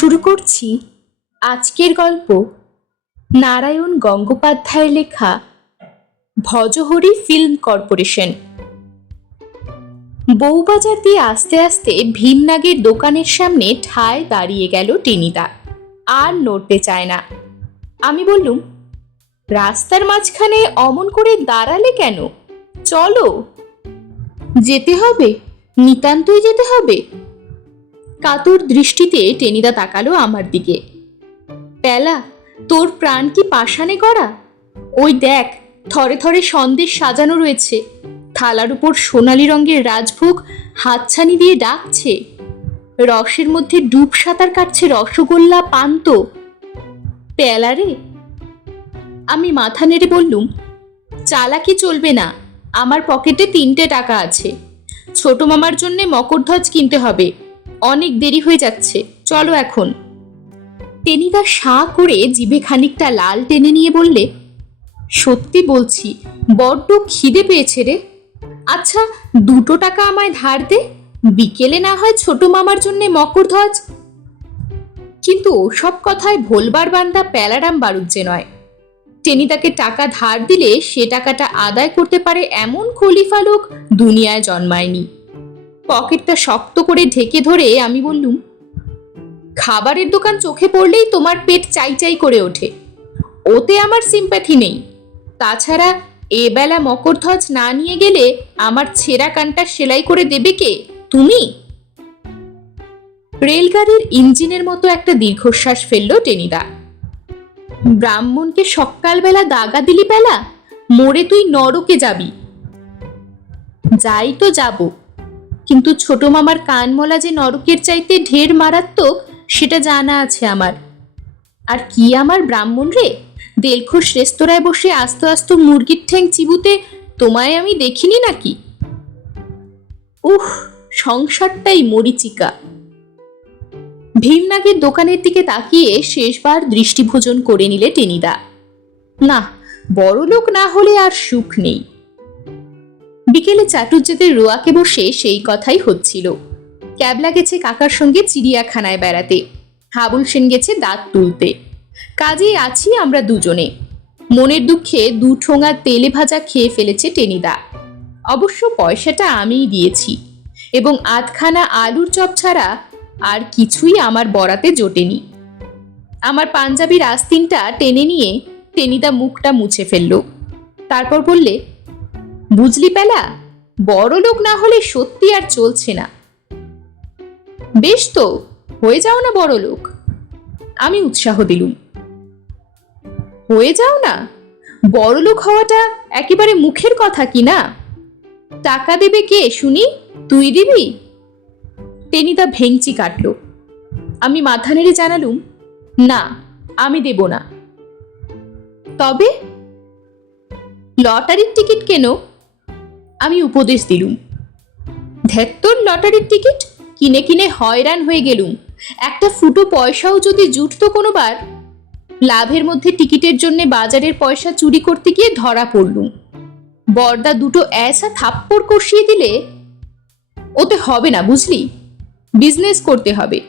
শুরু করছি আজকের গল্প নারায়ণ গঙ্গোপাধ্যায়ের লেখা ভজহরি ফিল্ম কর্পোরেশন। বউবাজার দিয়ে আস্তে আস্তে ভীমনাগের দোকানের সামনে ঠায় দাঁড়িয়ে গেল টেনিদা আর নড়তে চায় না। আমি বললুম, রাস্তার মাঝখানে অমন করে দাঁড়ালে কেন? চলো। যেতে হবে, নিতান্তই যেতে হবে। কাতর দৃষ্টিতে টেনিদা তাকালো আমার দিকে। প্যালা তোর প্রাণ কি পাষাণে করা ওই দেখ, থরে থরে সন্দেশ সাজানো রয়েছে। থালার উপর সোনালি রঙের রাজভোগ হাতছানি দিয়ে ডাকছে। রসের মধ্যে ডুব সাঁতার কাটছে রসগোল্লা, পান্ত। প্যালা রে? আমি মাথা নেড়ে বললুম, চালাকি চলবে না, আমার পকেটে তিনটে টাকা আছে। ছোট মামার জন্যে মকরধ্বজ কিনতে হবে। অনেক দেরি হয়ে যাচ্ছে, চলো এখন। টেনিদা সাঁ করে জিভে খানিকটা লাল টেনে নিয়ে বললে, সত্যি বলছি, বড্ড খিদে পেয়েছে রে। আচ্ছা দুটো টাকা আমায় ধার দে, বিকেলে না হয় ছোট মামার জন্যে মকরধ্বজ কিন্তু ওসব কথায় ভোলবার বান্দা প্যালারাম বাড়ুজ্জে নয়। টেনিদাকে টাকা ধার দিলে সে টাকাটা আদায় করতে পারে এমন খলিফা লোক দুনিয়ায় জন্মায়নি। পকেটটা শক্ত করে ঢেকে ধরে আমি বললুম, খাবারের দোকান চোখে পড়লেই তোমার পেট চাই চাই করে ওঠে। ওতে আমার সিম্প্যাথি নেই। তাছাড়া এ এবেলা মকরধ্বজ না নিয়ে গেলে আমার ছেঁড়া কানটা সেলাই করে দেবে কে? তুমি? রেলগাড়ির ইঞ্জিনের মতো একটা দীর্ঘশ্বাস ফেলল টেনিদা। ব্রাহ্মণকে সকালবেলা দাগা দিলি বেলা মোড়ে তুই নরকে যাবি। যাই তো যাব। কিন্তু ছোট মামার কানমলা যে নরকের চাইতে ঢের মারাত্মক, সেটা জানা আছে আমার। আর কি আমার ব্রাহ্মণ রে? দেলখোস রেস্তোরাঁয় বসে আস্ত আস্ত মুরগির ঠ্যাং চিবুতে তোমায় আমি দেখিনি নাকি? উহ, সংসারটাই মরিচিকা। ভীমনাগের দোকানের দিকে তাকিয়ে শেষবার দৃষ্টিভোজন করে নিলে টেনিদা। না, বড়লোক না হলে আর সুখ নেই। বিকেলে চাটুজ্জেদের রোয়াকে বসে সেই কথাই হচ্ছিল। ক্যাবলা গেছে কাকার সঙ্গে চিড়িয়াখানায় বেড়াতে। হাবুল সেন গেছে দাঁত তুলতে। কাজেই আছি আমরা দুজনে। মনের দুঃখে দু ঠোঙা তেলে ভাজা খেয়ে ফেলেছে টেনিদা। অবশ্য পয়সাটা আমিই দিয়েছি এবং আধখানা আলুর চপ ছাড়া আর কিছুই আমার বরাতে জোটেনি। আমার পাঞ্জাবির আস্তিনটা টেনে নিয়ে টেনিদা মুখটা মুছে ফেলল। তারপর বললে বুঝলি পেলা? বড় লোক না হলে সত্যি আর চলছে না। বেশ তো, হয়ে যাও না বড় লোক। আমি উৎসাহ দিলুম। হয়ে যাও না? বড় লোক হওয়াটা একেবারে মুখের কথা কি না? টাকা দেবে কে, শুনি? তুই দিবি? টেনিদা ভেংচি কাটল। আমি মাথা নেড়ে জানালুম, না, আমি দেব না। তবে? লটারির টিকিট কেন? আমি উপদেশ দিলুম। ধ্যাত্তর লটারির টিকিট কিনে কিনে হয়রান হয়ে গেলুম। একটা ফুটো পয়সাও যদি জুটতো কোনোবার, লাভের মধ্যে টিকিটের জন্য বাজারের পয়সা চুরি করতে গিয়ে ধরা পড়লুম। বর্দা দুটো অ্যাসা থাপ্পড় কষিয়ে দিলে ওতে হবে না, বুঝলি? বিজনেস করতে হবে।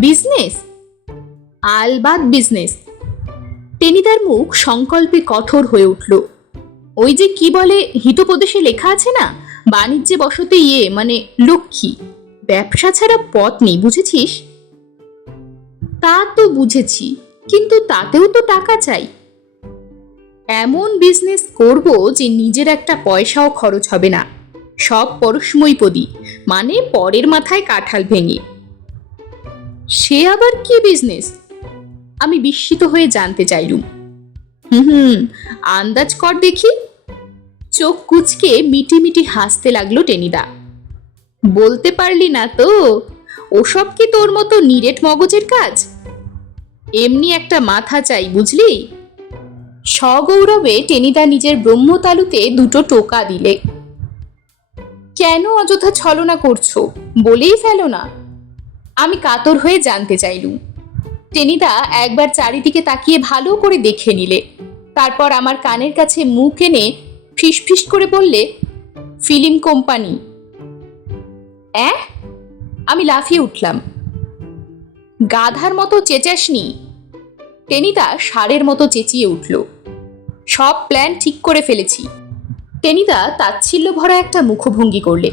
বিজনেস আলবাদ বিজনেস টেনিদার মুখ সংকল্পে কঠোর হয়ে উঠল। ওই যে কি বলে হিতোপদেশে লেখা আছে না? বাণিজ্যে বসতে ইয়ে মানে লক্ষ্মী। ব্যবসা ছাড়া পথ নেই, বুঝেছিস? তা তো বুঝেছি, কিন্তু তাতেও তো টাকা চাই। এমন বিজনেস করব যে নিজের একটা পয়সাও খরচ হবে না। সব পরশময়ীপদী মানে পরের মাথায় কাঁঠাল ভেঙে। সে আবার কি বিজনেস আমি বিস্মিত হয়ে জানতে চাইলুম। হুম হুম, আন্দাজ কর দেখি। চোখ কুচকে মিটি মিটি হাসতে লাগল টেনিদা। বলতে পারলি না তো, ওসব কি তোর মতো নিরেট মগজের কাজ? এমনি একটা মাথা চাই, বুঝলি? সগৌরবে টেনিদা নিজের ব্রহ্মতালুতে দুটো টোকা দিলে। কেন অযথা ছলনা করছ? বলেই ফেলো না। আমি কাতর হয়ে জানতে চাইলুম। টেনিদা একবার চারিদিকে তাকিয়ে ভালো করে দেখে নিলে। তারপর আমার কানের কাছে মুখ এনে ফিসফিস করে বললে, ফিল্ম কোম্পানি। অ্যাঁ? আমি লাফিয়ে উঠলাম। গাধার মতো চেঁচাসনি? টেনিদা ষাঁড়ের মতো চেঁচিয়ে উঠল। সব প্ল্যান ঠিক করে ফেলেছি। টেনিদা তাচ্ছিল্য ভরা একটা মুখভঙ্গি করলে।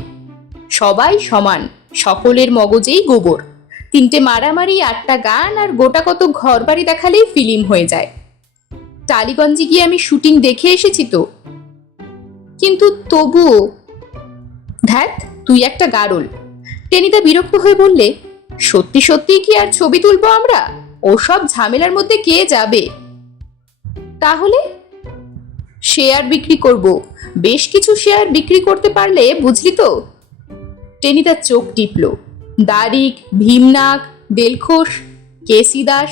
সবাই সমান, সকলের মগজেই গোবর। তিনটে মারামারি, আটটা গান আর গোটা কত ঘর বাড়ি দেখালেই ফিল্ম হয়ে যায়। টালিগঞ্জে গিয়ে আমি শুটিং দেখে এসেছি তো? কিন্তু তবুও ধ্যাত তুই একটা গারল। টেনিদা বিরক্ত হয়ে বললে, সত্যি সত্যি কি আর ছবি তুলবো আমরা? ওসব ঝামেলার মধ্যে কে যাবে? তাহলে? শেয়ার বিক্রি করব। বেশ কিছু শেয়ার বিক্রি করতে পারলে, বুঝলি তো? টেনিদা চোখ টিপল। দারিক ভীমনাগ দেলখোস কেসি দাস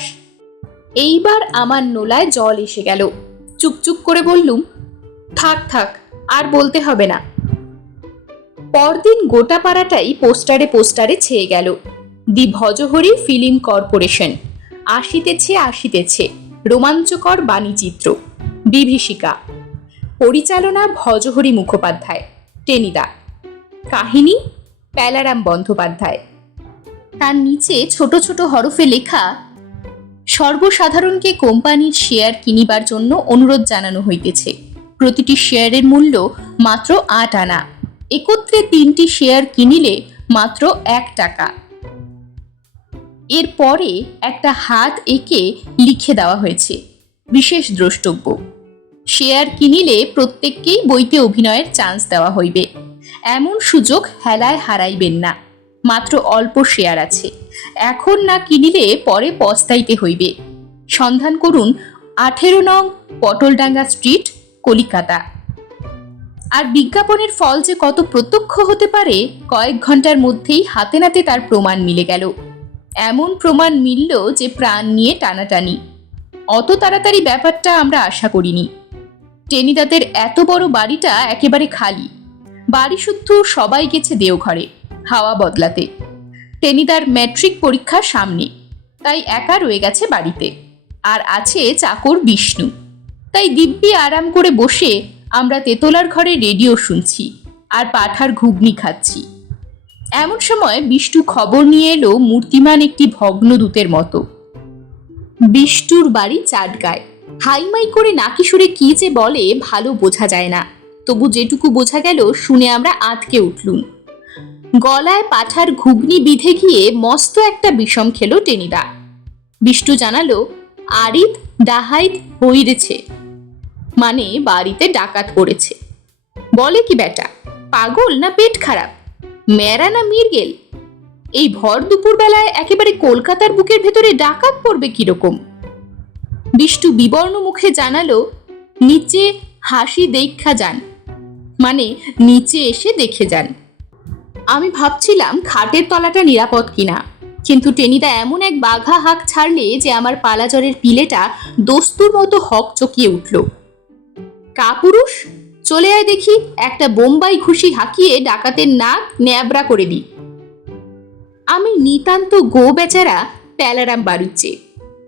এইবার আমার নোলায় জল এসে গেল। চুপচুপ করে বললুম, থাক থাক আর বলতে হবে না। পরদিন গোটা পাড়াটাই পোস্টারে পোস্টারে ছেয়ে গেল। The Bhajahari film corporation. আসিতেছে আসিতেছে, রোমাঞ্চকর বাণীচিত্র। বিভীষিকা। পরিচালনা ভজহরি মুখোপাধ্যায়, টেনিদা। কাহিনী, প্যালারাম বন্দ্যোপাধ্যায়। তার নিচে ছোট ছোট হরফে লেখা, সর্বসাধারণকে কোম্পানির শেয়ার কিনিবার জন্য অনুরোধ জানানো হইতেছে। প্রতিটি শেয়ারের মূল্য মাত্র আট আনা। একত্রে তিনটি শেয়ার কিনিলে মাত্র এক টাকা। এরপরে একটা হাত এঁকে লিখে দেওয়া হয়েছে, বিশেষ দ্রষ্টব্য। শেয়ার কিনিলে প্রত্যেককেই বইতে অভিনয়ের চান্স দেওয়া হইবে। এমন সুযোগ হেলায় হারাইবেন না। মাত্র অল্প শেয়ার আছে। এখন না কিনিলে পরে পস্তাইতে হইবে। সন্ধান করুন আঠেরো নং পটলডাঙ্গা স্ট্রিট কলিকাতা। আর বিজ্ঞাপনের ফল যে কত প্রত্যক্ষ হতে পারে, কয়েক ঘণ্টার মধ্যেই হাতে নাতে তার প্রমাণ মিলে গেল। এমন প্রমাণ মিলল যে প্রাণ নিয়ে টানাটানি। অত তাড়াতাড়ি ব্যাপারটা আমরা আশা করিনি। টেনিদাদের এত বড় বাড়িটা একেবারে খালি। বাড়ি শুদ্ধ সবাই গেছে দেওঘরে, হাওয়া বদলাতে। টেনিদার ম্যাট্রিক পরীক্ষা সামনে, তাই একা রয়ে গেছে বাড়িতে। আর আছে চাকর বিষ্ণু। তাই দিব্যি আরাম করে বসে আমরা তেতলার ঘরে রেডিও শুনছি আর পাঠার ঘুগনি খাচ্ছি। এমন সময় বিষ্টু খবর নিয়ে এলো মূর্তিমান একটি ভগ্ন দূতের মতো। বিষ্টুর বাড়ি চাটগায়। হাইমাই করে নাকি সুরে কি যে বলে ভালো বোঝা যায় না। তবু যেটুকু বোঝা গেল শুনে আমরা আঁতকে উঠলুম। গলায় পাঠার ঘুগনি বিধে গিয়ে মস্ত একটা বিষম খেলো টেনিদা। বিষ্টু জানালো, আরিত ডাহাইত হইরেছে। মানে বাড়িতে ডাকাত পড়েছে। বলে কি বেটা পাগল না পেট খারাপ? মেরা না মির্গেল এই ভর দুপুর বেলায় একেবারে কলকাতার বুকের ভেতরে ডাকাত পড়বে কীরকম? বিষ্টু বিবর্ণ মুখে জানালো, নিচে হাসি দেখা যান। মানে নিচে এসে দেখে যান। আমি ভাবছিলাম খাটের তলাটা নিরাপদ কিনা, কিন্তু টেনিদা এমন এক বাঘা হাঁক ছাড়লে যে আমার পালাজরের পিলেটা দস্তুর মতো হক চকিয়ে উঠল। কাপুরুষ? চলে আয় দেখি, একটা বোম্বাই ঘুষি হাঁকিয়ে ডাকাতের নাক ন্যাবরা করে দিই। আমি নিতান্ত গো বেচারা প্যালারাম বাড়ুচ্ছে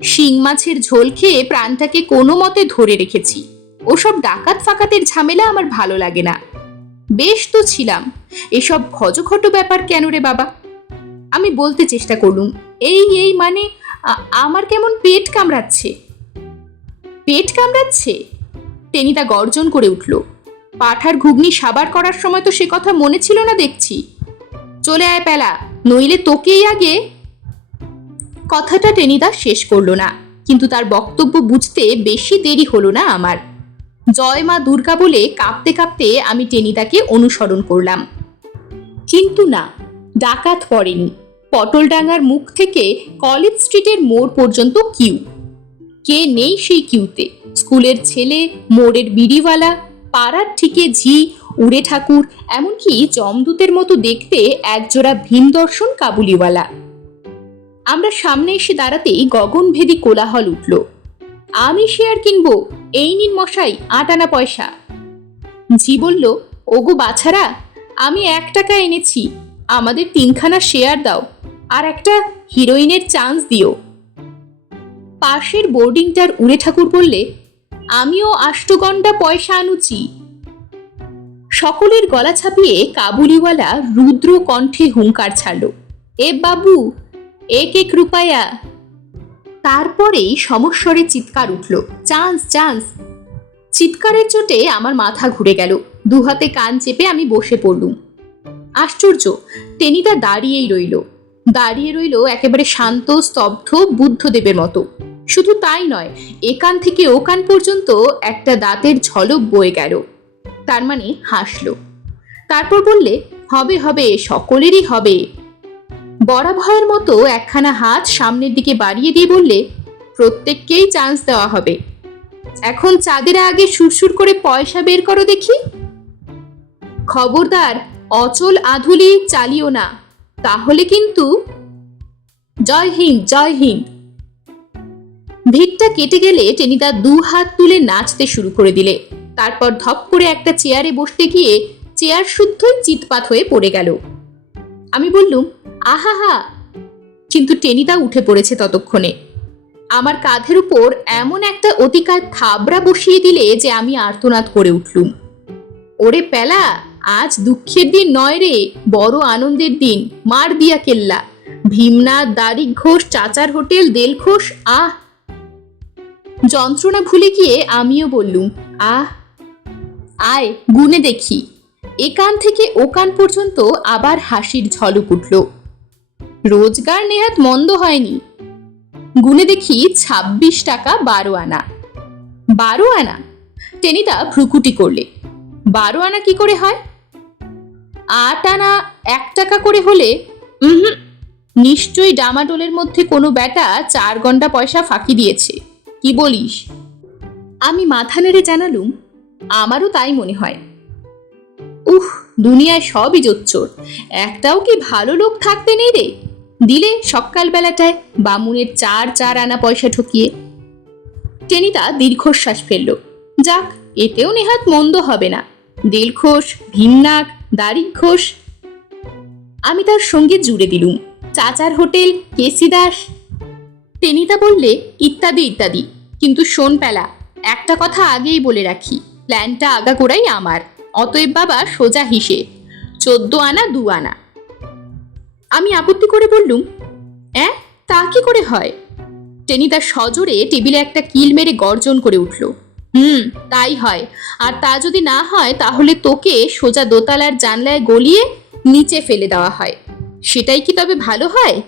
শিং মাছের ঝোল খেয়ে প্রাণটাকে কোনো মতে ধরে রেখেছি। ওসব ডাকাত ফাকাতের ঝামেলা আমার ভালো লাগে না। বেশ তো ছিলাম। এসব খজখটো ব্যাপার কেন রে বাবা? আমি বলতে চেষ্টা করলুম, এই এই মানে আমার কেমন পেট কামড়াচ্ছে? পেট কামড়াচ্ছে? টেনিদা গর্জন করে উঠল। পাঠার ঘুগনি সাবার করার সময় তো সে কথা মনে ছিল না দেখছি। চলে আয় পেলা, নইলে তোকেই আগে। কথাটা টেনিদা শেষ করল না, কিন্তু তার বক্তব্য বুঝতে বেশি দেরি হলো না আমার। জয় মা দুর্গা বলে কাঁপতে কাঁপতে আমি টেনিদাকে অনুসরণ করলাম। কিন্তু না, ডাকাত পড়েনি। পটলডাঙ্গার মুখ থেকে কলেজ স্ট্রিটের মোড় পর্যন্ত কিউ। কে নেই সেই কিউতে? স্কুলের ছেলে, মোড়ের বিড়িওয়ালা, পাড়ার ঠিকে ঝি, উড়ে ঠাকুর, এমনকি জমদূতের মতো দেখতে একজোড়া ভীম দর্শন কাবুলিওয়ালা। আমরা সামনে এসে দাঁড়াতেই গগনভেদী কোলাহল উঠল। আমি শেয়ার কিনবো? এই নিন মশাই আট আনা পয়সা। জি বলল, ওগো বাছারা, আমি এক টাকা এনেছি। আমাদের তিনখানা শেয়ার দাও। আর একটা হিরোইনের চান্স দিও। পাশের বোর্ডিংটার উড়ে ঠাকুর বললে, আমিও আষ্টগণ্ডা পয়সা আনুচি। সকলের গলা ছাপিয়ে কাবুলিওয়ালা রুদ্র কণ্ঠে হুঙ্কার ছাড়ল, এ বাবু এক এক রূপায়া তারপরেই সমস্বরে চিৎকার উঠল, চান্স চান্স। চিৎকারের চোটে আমার মাথা ঘুরে গেল দু হাতে কান চেপে আমি বসে পড়লুম। আশ্চর্য, টেনিদা দাঁড়িয়েই রইল। দাঁড়িয়ে রইল একেবারে শান্ত, স্তব্ধ বুদ্ধদেবের মতো। শুধু তাই নয় একান থেকে ওকান পর্যন্ত একটা দাঁতের ঝলক বয়ে গেল। তার মানে হাসলো। তারপর বললে, হবে হবে, সকলেরই হবে। বরাভয়ের মতো একখানা হাত সামনের দিকে বাড়িয়ে দিয়ে বললে, প্রত্যেককেই চান্স দেওয়া হবে। এখন চাঁদের আগে সুরসুর করে পয়সা বের করো দেখি। খবরদার, অচল আধুলি চালিও না। তাহলে কিন্তু জয় হিন্দ জয় হিন্দ। ভিড়টা কেটে গেলে টেনিদা দু হাত তুলে নাচতে শুরু করে দিলে। তারপর ধপ করে একটা চেয়ারে বসতে গিয়ে চেয়ার শুদ্ধই চিৎপাত হয়ে পড়ে গেল। আমি বললুম, আহাহা! কিন্তু টেনিদা উঠে পড়েছে ততক্ষণে। আমার কাঁধের উপর এমন একটা অতিকার থাবড়া বসিয়ে দিলে যে আমি আর্তনাদ করে উঠলুম। ওরে পেলা! আজ দুঃখের দিন নয় রে, বড় আনন্দের দিন, মার দিয়া কেল্লা। ভীমনাথ দারিক ঘোষ চাচার হোটেল দেল ঘোষ আহ। যন্ত্রণা ভুলে গিয়ে আমিও বললুম, আহ। আয়, গুনে দেখি। একান থেকে ওকান পর্যন্ত আবার হাসির ঝলক উঠল। রোজগার নেহাত মন্দ হয়নি। গুনে দেখি ছাব্বিশ টাকা বারো আনা। বারো আনা? টেনিদা ভ্রুকুটি করলে। বারো আনা কি করে হয়? আট আনা এক টাকা করে হলে হুম নিশ্চয়ই ডামাডোলের মধ্যে কোনো ব্যাটা চার ঘণ্টা পয়সা ফাঁকি দিয়েছে। কি বলিস? আমি মাথা নেড়ে জানালুম, আমারও তাই মনে হয়। উহ, দুনিয়ায় সবই জোচ্চোর, একটাও কি ভালো লোক থাকতে নেই রে? দিলে সকালবেলাটায় বামুনের চার চার আনা পয়সা ঠকিয়ে। টেনিদা দীর্ঘশ্বাস ফেলল। যাক, এতেও নেহাত মন্দ হবে না। দিলখোশ ভীমনাক দারিক ঘোষ। আমি তার সঙ্গে জুড়ে দিলুম। চাচার হোটেল, কেসি দাস। টেনিদা বললে, ইত্যাদি ইত্যাদি। কিন্তু শোন পেলা, একটা কথা আগেই বলে রাখি, প্ল্যানটা আগাগোড়াই আমার। অতএব বাবা, সোজা হিসে। চোদ্দ আনা, দু আনা। আমি আপত্তি করে বললুম, অ্যাঁ, তা কি করে হয়? টেনিদা সজোরে টেবিলে একটা কিল মেরে গর্জন করে উঠল। হুম, তাই হয়। আর তা যদি না হয়, তাহলে তোকে সোজা দোতলার জানলায় গলিয়ে নিচে ফেলে দেওয়া হয়। সেটাই কি তবে ভালো হয়?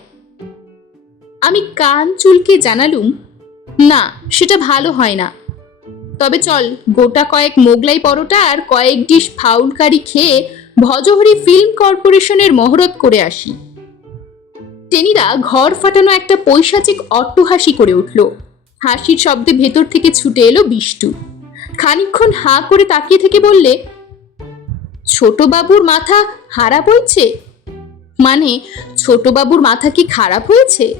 আমি কান চুলকে জানালুম। না, সেটা ভালো হয় না। তবে চল, গোটা কয়েক মোগলাই পরোটা আর কয়েক ডিশ ফাউল কারি খেয়ে ভজহরি ফিল্ম কর্পোরেশনের মহরত করে আসি। টেনিরা ঘর ফাটানো একটা পৈশাচিক অট্টহাসি করে উঠল। হাসির শব্দে ভেতর থেকে ছুটে এলো বিষ্টু। খানিকক্ষণ হাঁ করে তাকিয়ে থেকে বললে ছোটবাবুর মাথা হারাপ হয়েছে? মানে ছোটবাবুর মাথা কি খারাপ হয়েছে?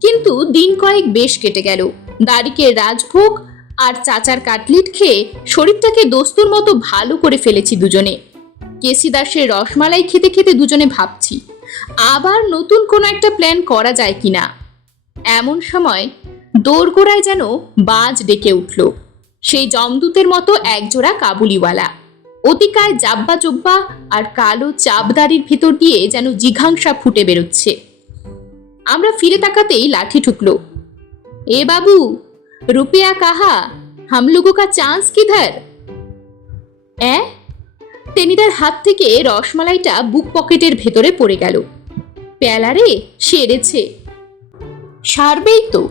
কিন্তু দিন কয়েক বেশ কেটে গেল। দাড়িকে রাজভোগ আর চাচার কাটলিট খেয়ে শরীরটাকে দোস্তুর মতো ভালো করে ফেলেছি দুজনে। কেসি দাসের রসমালাই খেতে খেতে দুজনে ভাবছি, আবার নতুন কোনো একটা প্ল্যান করা যায় কিনা? এমন সময় দোরগোড়ায় যেন বাজ ডেকে উঠল। সেই জমদূতের মতো একজোড়া কাবুলিওয়ালা। অতিকায় জাব্বা জব্বা আর কালো চাপদারির ভেতর দিয়ে যেন জিঘাংসা ফুটে বেরোচ্ছে। আমরা ফিরে তাকাতেই লাঠি ঠুকলো। এ বাবু, রুপিয়া কাহা? হাম লোগো কা চান্স কিধার? এ টেনিদার হাত থেকে রসমালাইটা বুক পকেটের ভেতরে পড়ে গেল। প্যালারে, সেরেছে। সারবেই তো,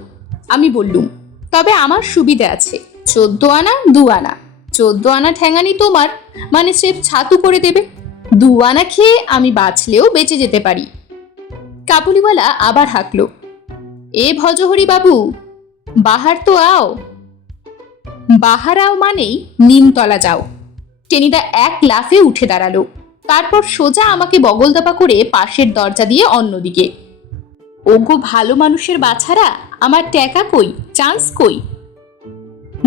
আমি বললুম। তবে আমার সুবিধে আছে, চোদ্দ আনা, দু আনা। চোদ্দ আনা ঠ্যাঙানি তোমার মানে স্রেফ ছাতু করে দেবে। দু আনা খেয়ে আমি বাঁচলেও বেঁচে যেতে পারি। কাবুলিওয়ালা আবার হাঁকল, এ ভজহরি বাবু, বাহার তো আও। বাহার আও মানেই নিমতলা যাও। টেনিদা এক লাফে উঠে দাঁড়াল, তারপর সোজা আমাকে বগলদাপা করে পাশের দরজা দিয়ে অন্যদিকে ওগো ভালো মানুষের বাছারা, আমার ট্যাকা কই চান্স কই?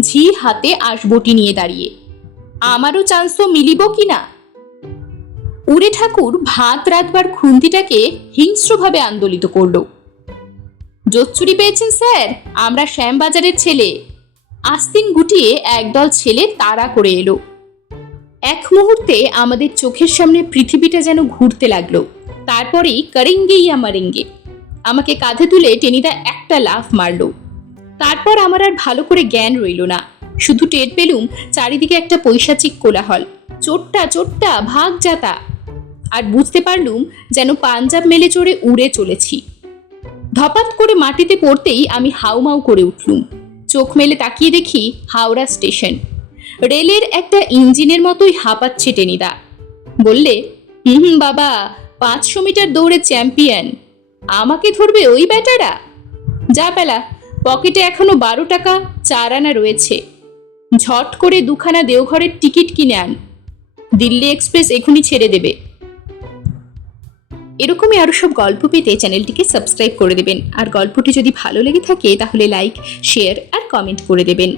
ঝি হাতে আসবটি নিয়ে দাঁড়িয়ে। আমারও চান্স তো মিলিব কি না উড়ে ঠাকুর ভাত রাতবার খুন্তিটাকে হিংস্রভাবে আন্দোলিত করল। জোচ্চুরি পেয়েছেন স্যার, আমরা শ্যামবাজারের ছেলে। আস্তিন গুটিয়ে একদল ছেলে তাড়া করে এলো। এক মুহূর্তে আমাদের চোখের সামনে পৃথিবীটা যেন ঘুরতে লাগল। তারপরেই করেঙ্গেই আমারেঙ্গে। আমাকে কাঁধে তুলে টেনিদা একটা লাফ মারল। তারপর আমার আর ভালো করে জ্ঞান রইল না। শুধু টের পেলুম চারিদিকে একটা পৈশাচিক কোলাহল। চোট্টা চোট্টা, ভাগ যাতা। আর বুঝতে পারলুম যেন পাঞ্জাব মেলে চড়ে উড়ে চলেছি। ধপাত করে মাটিতে পড়তেই আমি হাউমাউ করে উঠলুম। চোখ মেলে তাকিয়ে দেখি হাওড়া স্টেশন। রেলের একটা ইঞ্জিনের মতোই হাঁপাচ্ছে টেনিদা বললে হুম, বাবা, পাঁচশো মিটার দৌড়ে চ্যাম্পিয়ন। আমাকে ধরবে ওই ব্যাটারা যা পেলা, পকেটে এখনও বারো টাকা চার আনা রয়েছে। ঝট করে দুখানা দেওঘরের টিকিট কিনে আন। দিল্লি এক্সপ্রেস এখনই ছেড়ে দেবে। এরকমই আরও সব গল্প পেতে চ্যানেলটিকে সাবস্ক্রাইব করে দেবেন। আর গল্পটি যদি ভালো লেগে থাকে, তাহলে লাইক, শেয়ার আর কমেন্ট করে দেবেন।